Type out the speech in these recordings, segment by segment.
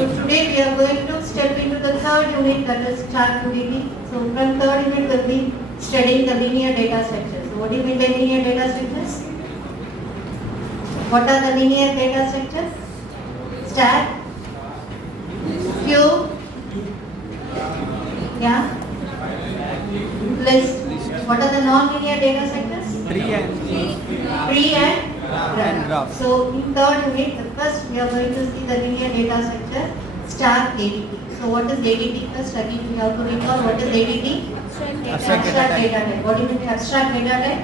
So today we are going to step into the third unit, that is chart fluidity. So from third unit will be studying the linear data structures. So what do you mean by linear data structures? What are the linear data structures? Stack, queue, yeah, list. What are the non-linear data structures? Tree and graph. So in third unit, first we are going to see the linear data structure, stack ADT. So what is ADT? First again we have to recall what is ADT? Abstract data type. What do you mean by abstract data type?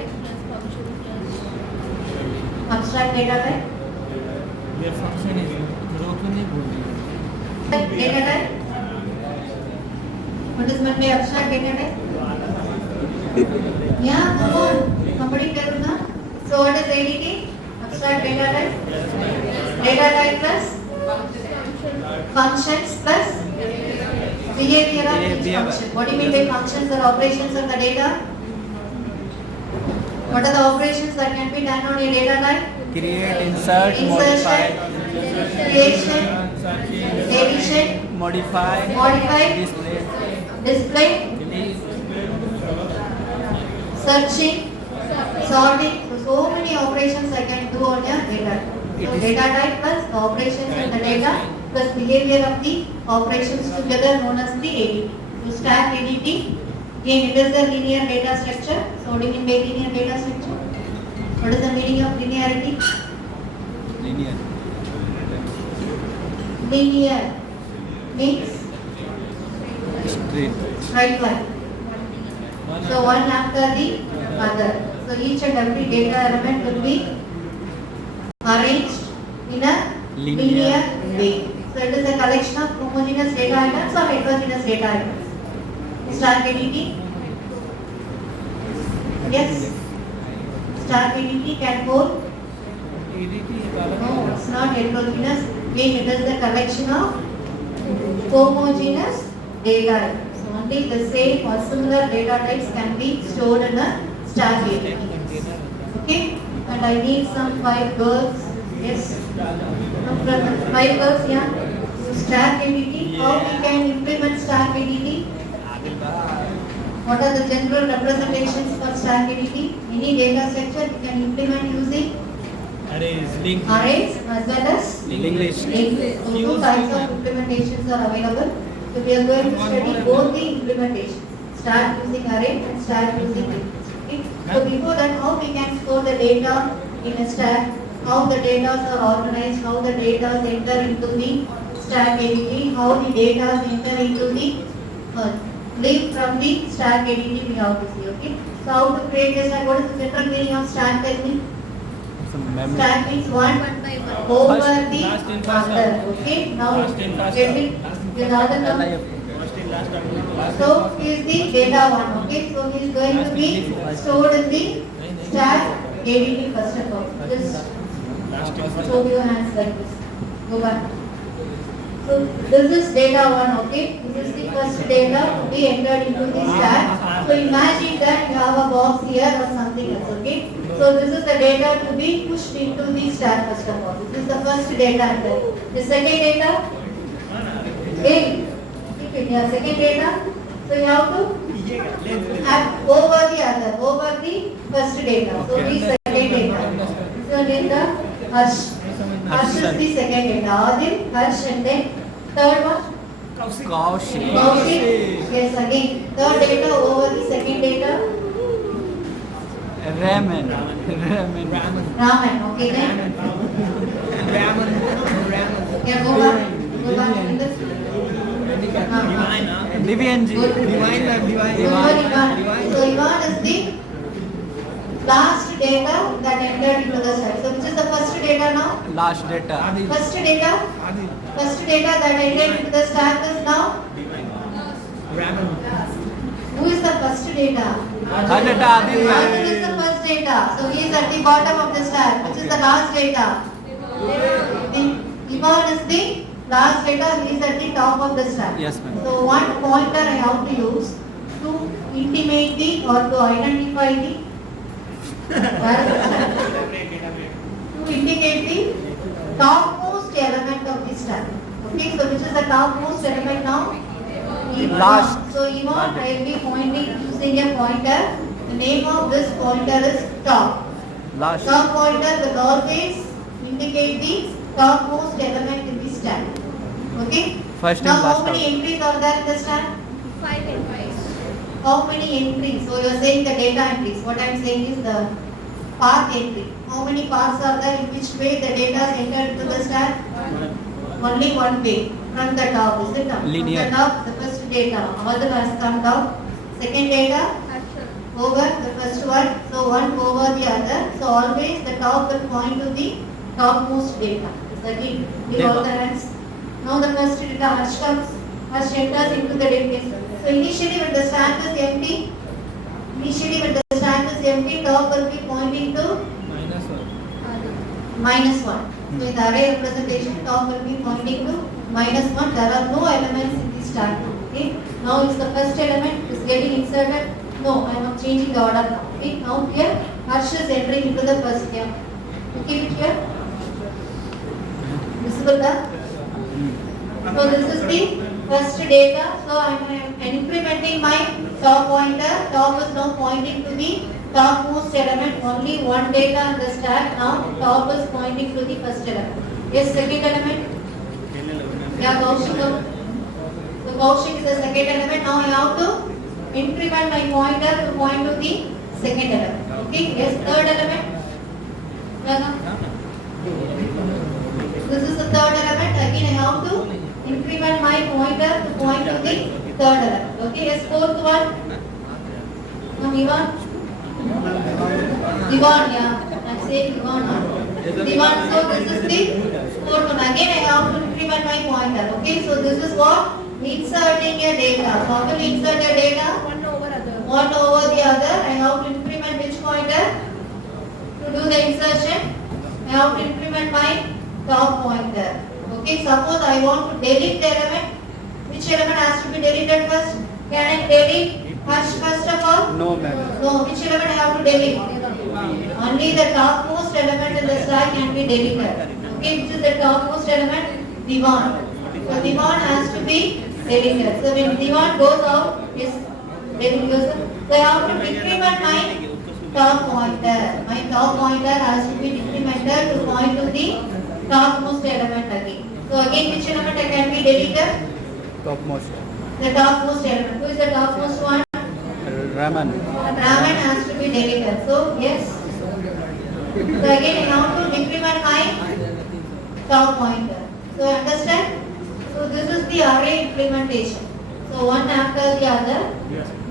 Abstract data type? Your function is Data type? What is meant by abstract data type? Yeah, come on. Somebody tell me now. So what is ADT? Abstract data type? Data type plus functions plus behavior of each function. What do you mean by functions or operations of the data? What are the operations that can be done on a data type? create, insert, modify, creation, addition, modify, display, searching, sorting. So many operations I can do on your data. So data type plus the operations in the data plus behavior of the operations together known as the ADT. So stack ADT. Again, it is the linear data structure. So what do you mean by linear data structure? What is the meaning of linearity? Linear means straight line. So one after the other. So each and every data element will be arranged in a linear way. So it is a collection of homogeneous data items or heterogeneous data items. Stack ADT? Yes? Stack ADT can hold? No, it's not heterogeneous. Again, it is the collection of homogeneous data items. So only the same or similar data types can be stored in a stack ADT. Okay? And I need some 5 girls. Yes? 5 girls, yeah? So stack ADT. How we can implement stack ADT? What are the general representations for stack ADT? Any data structure you can implement using arrays as well as linked list. So two types of implementations are available. So we are going to study both the implementations. Start using array and start using linked list. Okay? So before that, how we can store the data in a stack, how the data are organized, how the data enter into the stack ADT, how the data enter into the live from the stack ADT we have to see. Okay? So how to create a stack? What is the general meaning of stack? Tell me. Stack means one over the other. Okay? Now get me the other term. So is the data one. Okay? So he is going to be stored in the stack ADT first of all. Just show your hands like this. Go back. So this is data one, okay? This is the first data to be entered into the stack. So imagine that you have a box here or something else, okay? So this is the data to be pushed into the stack first of all. This is the first data entered. The second data, second data. So you have to have over the other, over the first data. So the second data. So data, Harsh. Harsh is the second data. Adil, Harsh, and then third one? Kaushik. Yes, again. Third data over the second data? Raman. Okay, then? Yeah, go back. Go back in this. Divine. So Ivan is the last data that entered into the stack. So which is the first data now? Last data. First data? First data that entered into the stack is now? Who is the first data? Adil is the first data. So he is at the bottom of the stack. Which is the last data? Ivan is the last data. He is at the top of the stack. Yes, ma'am. So one pointer I have to use to intimate the or to identify the to indicate the topmost element of the stack. Okay, so which is the topmost element now? E1. Last. So E1, I will be pointing using a pointer. The name of this pointer is top. Last. Top pointer will always indicate the topmost element in the stack. Okay? First now and last how many out. entries are there in the stack? 5 and 5. How many entries? So you are saying the data entries. What I am saying is the path entry. How many paths are there? In which way the data is entered into the stack? Only one way. From the top, is it? Linear. From the top, the first data. All the has come down. Second data over the first one. So one over the other. So always the top will point to the topmost data. Again, with all the hands. Now the first data Harsh comes. Harsh enters into the database. So initially when the stack is empty, top will be pointing to minus 1. So in the array representation, top will be pointing to minus 1. There are no elements in the stack. Okay. Now is the first element is getting inserted. No, I am changing the order now. Okay. Now here Harsh is entering into the first here. Keep it here. Visible there? So this is the first data. So I am incrementing my top pointer. Top is now pointing to the topmost element. Only one data in the stack. Now top is pointing to the first element. Yes, second element. Yeah, Kaushik. So Kaushik is the second element. Now I have to increment my pointer to point to the second element. Okay. Yes, third element. Yeah. This is the third element. Again, I have to increment my pointer to point to the third element. Okay. Yes, fourth one. No, Ivan. Yeah. I'm saying Ivan. So this is the fourth one. Again, I have to increment my pointer. Okay. So this is what inserting a data. So how will insert a data? One over other. One over the other. I have to increment which pointer to do the insertion. I have to increment my top pointer. Okay, suppose I want to delete the element. Which element has to be deleted first? Can I delete first of all? No, ma'am. No, which element I have to delete? Only the topmost element in the stack can be deleted. Okay, which is the topmost element? Divan. So Divan has to be deleted. So when Divan goes out, is deleted. So I have to decrement my top pointer. My top pointer has to be decremented to point to the topmost element again. So again, which element can be deleted? Topmost. The topmost element. Who is the topmost one? Raman. Raman has to be deleted. So yes. So again, I have to decrement my top pointer. So understand? So this is the array implementation. So one after the other.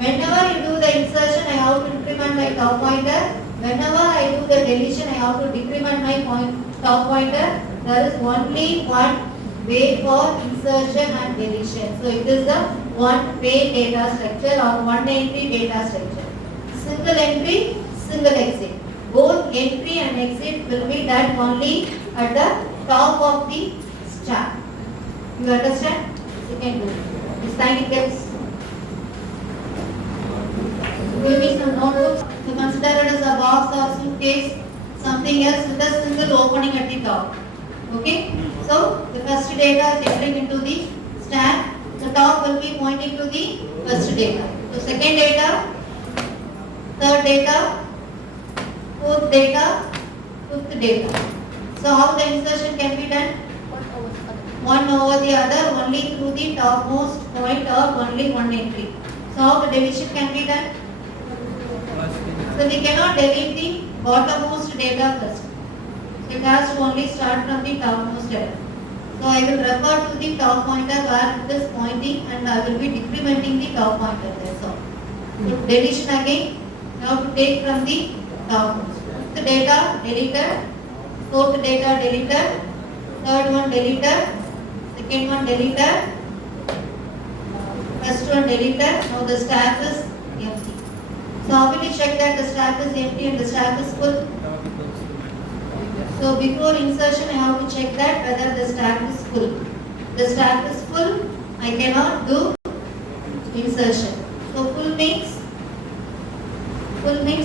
Whenever you do the insertion, I have to increment my top pointer. Whenever I do the deletion, I have to decrement my top pointer. There is only one way for insertion and deletion. So it is the one-way data structure or one-entry data structure. Single entry, single exit. Both entry and exit will be done only at the top of the stack. You understand? You can do it. This time it gets. Give me some notebooks. So consider it as a box or suitcase, something else with a single opening at the top. Okay? So the first data is entering into the stack. The top will be pointing to the first data. So second data, third data, fourth data, fifth data. So how the insertion can be done? One over the other, only through the topmost point or only one entry. So how the deletion can be done? So we cannot delete the bottommost data first. So it has to only start from the topmost element. So I will refer to the top pointer where it is pointing and I will be decrementing the top pointer. That's all. So deletion again, now to take from the topmost. The data deleted, fourth data deleted, third one deleted, second one deleted, first one deleted. Now the stack is empty. So how will you check that the stack is empty and the stack is full? So before insertion, I have to check that whether the stack is full. The stack is full, I cannot do insertion. So full means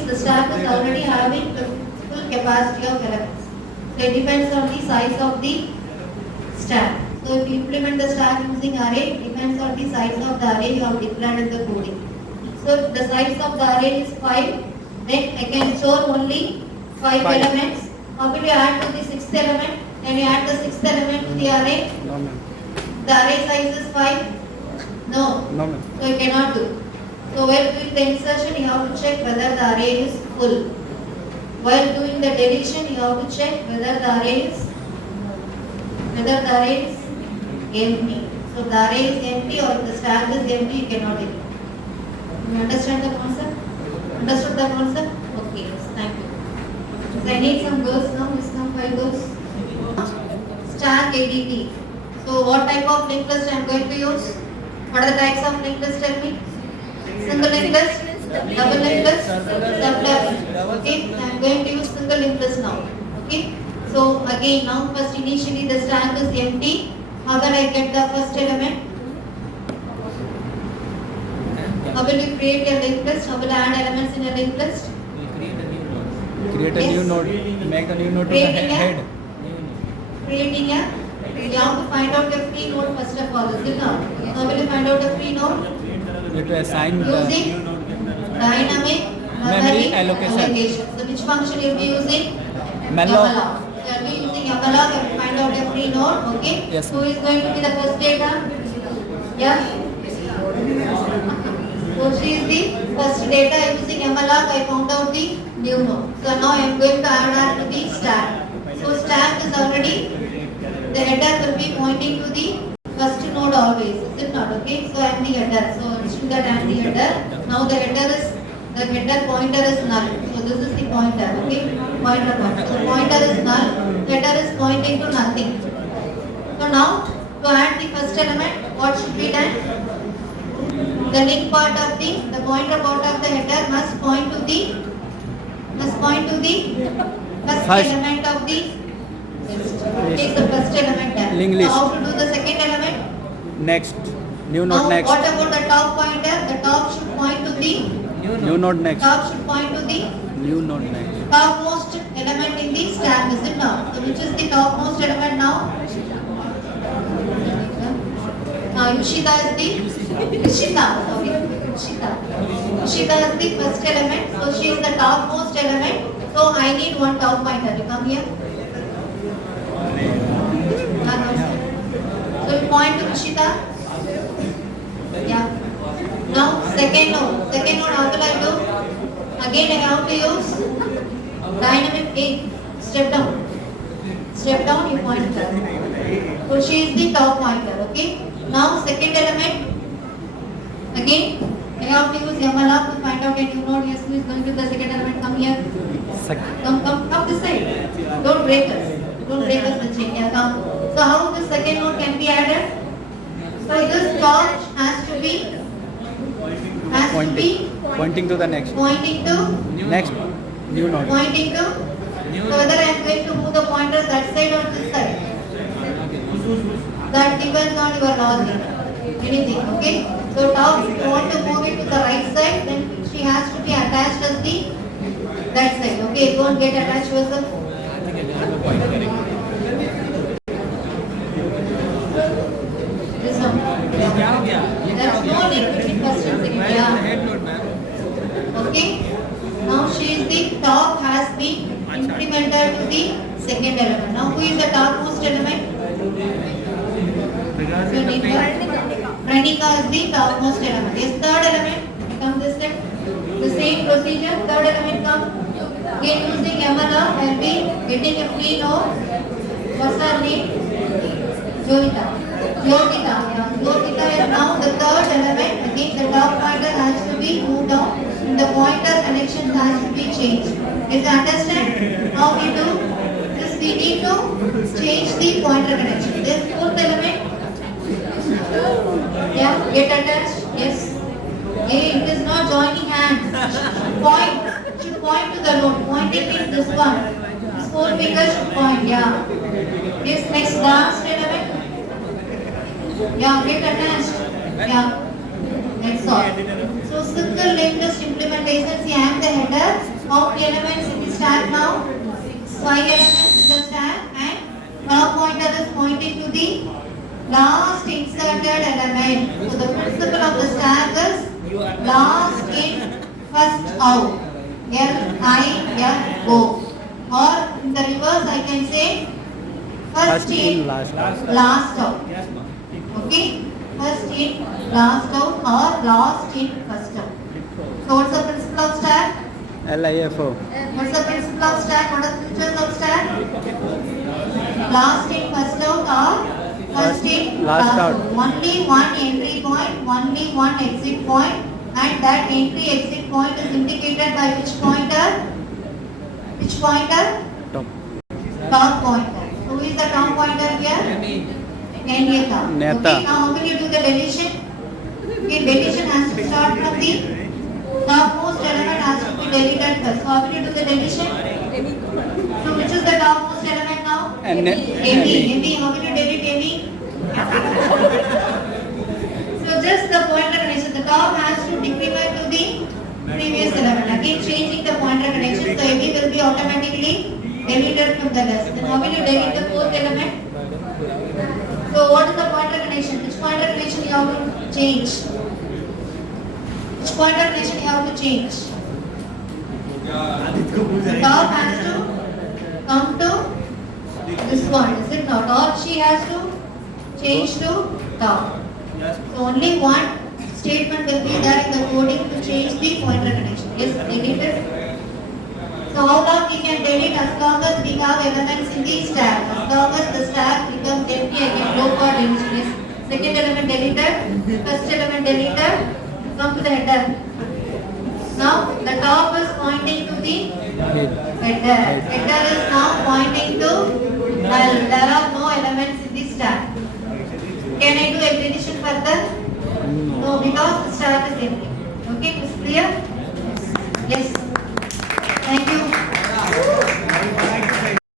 the stack is already having the full capacity of elements. So it depends on the size of the stack. So if you implement the stack using array, depends on the size of the array you have declared in the coding. So if the size of the array is 5, then I can store only 5 Five. elements. How will you add to the 6th element? Can you add the 6th element to the array? No, ma'am. The array size is 5? No. No, ma'am. So you cannot do. So while doing the insertion, you have to check whether the array is full. While doing the deletion, you have to check whether the array is empty. So if the array is empty or if the stack is empty, you cannot delete. You understand the concept? Understood the concept? Okay, yes, thank you. So I need some girls now. Miss some 5 girls. Stack ADT. So what type of linked list I am going to use? What are the types of linked list? Tell me. Single linked list, double linked list, sub-level. Okay, I am going to use single linked list now. Okay. So again, now first initially the stack is empty. How will I get the first element? How will you create a linked list? How will I add elements in a linked list? Create a Yes. new node. Make a new node to the Creating a- head. Creating a, you have to find out a free node first of all, is it not? How will you find out a free node? You have to assign the Using dynamic Memory allocation. So which function you will be using? malloc. You will be using malloc and find out a free node, okay? Yes. Who is going to be the first data? Yeah? So she is the first data using malloc. I found out the new node. So now I am going to add her to the stack. So stack is already, the header will be pointing to the first node always. Is it not? Okay. So I am the header. So assume that I am the header. Now the header pointer is null. So this is the pointer. Okay. Pointer. So pointer is null. Header is pointing to nothing. So now to add the first element, what should be done? The link part of the pointer part of the header must point to the first First. element of the list. Take the first element there. Link So list. how to do the second element? Next. New Now node next. what about the top pointer? The top should point to the New node next. top should point to the New node next. topmost element in the stack, is it not? So which is the topmost element now? Yushita is the Yushita. Yushita is the first element. So she is the topmost element. So I need one top pointer. You come here. So you point to Yushita. Yeah. Now second node. Second node how will I do? Again I have to use dynamic A. Step down. Step down, you point her. So she is the top pointer, okay? Now second element. Again, I have to use malloc to find out a new node. Yes, who is going to the second element? Come here. Come this side. Don't break us. Don't break us the chain. Yeah, come. So how the second node can be added? So this top has to be Pointing to the next. pointing to Next. New node. pointing to. So whether I am going to move the pointer that side or this side. That depends on your logic. Anything, okay? So now if you want to move it to the right side, then she has to be attached as the that side. Okay, don't get attached yourself. This one. There's no link between first and second. Yeah. Okay. Now she is the top has been implemented to the second element. Now who is the topmost element? Pranika is the topmost element. Yes, third element. Come this way. The same procedure. Third element come. Again using malloc, I will be getting a free node. What's her name? Jovita. Yeah. Jovita is now the third element. Again the top pointer has to be moved down. And the pointer connection has to be changed. Is understand how we do? This we need to change the pointer connection. This fourth element. Yeah, get attached. Yes. It is not joining hands. Should point to the node. Pointing means this one. This four fingers should point. Yeah. Yes. Next last element. Yeah. Get attached. Yeah. That's all. So simple linked list implementation. See, I am the header. How many elements in the stack now? 5 elements in the stack, and now pointer is pointing to the last inserted element. So the principle of the stack is last in, first out. L-I-F-O. Or in the reverse I can say first in, last out. last out. Okay? First in, last out or last in, first out. So what's the principle of stack? LIFO. What's the principle of stack? What are the principles of stack? Last in, first out or first in, last out. Only one entry point, only one exit point, and that entry exit point is indicated by which pointer? Which pointer? Top. Top pointer. Who is the top pointer here? Neta. Neta. Okay, now how will you do the deletion? Okay, deletion has to start from the topmost element has to be deleted first. So how will you do the deletion? So which is the topmost element now? And Emi. How will you delete Emi? So just the pointer connection. The top has to decrement to the previous element. Again changing the pointer connection. So Emi will be automatically deleted from the list. Then how will you delete the fourth element? So what is the pointer connection? Which pointer connection you have to change? Which pointer connection you have to change? The top has to come to this one, is it not? Or she has to change to top. So only one statement will be there in the coding to change the pointer connection. Yes, delete it. So how long we can delete as long as we have elements in the stack. As long as the stack becomes empty, I can go for deletion. Yes. Second element deleted, first element deleted, come to the header. Now the top is pointing to the header. Header is now pointing to null. There are no elements in the stack. Can I do a deletion further? No, because the stack is empty. Okay, is clear? Yes.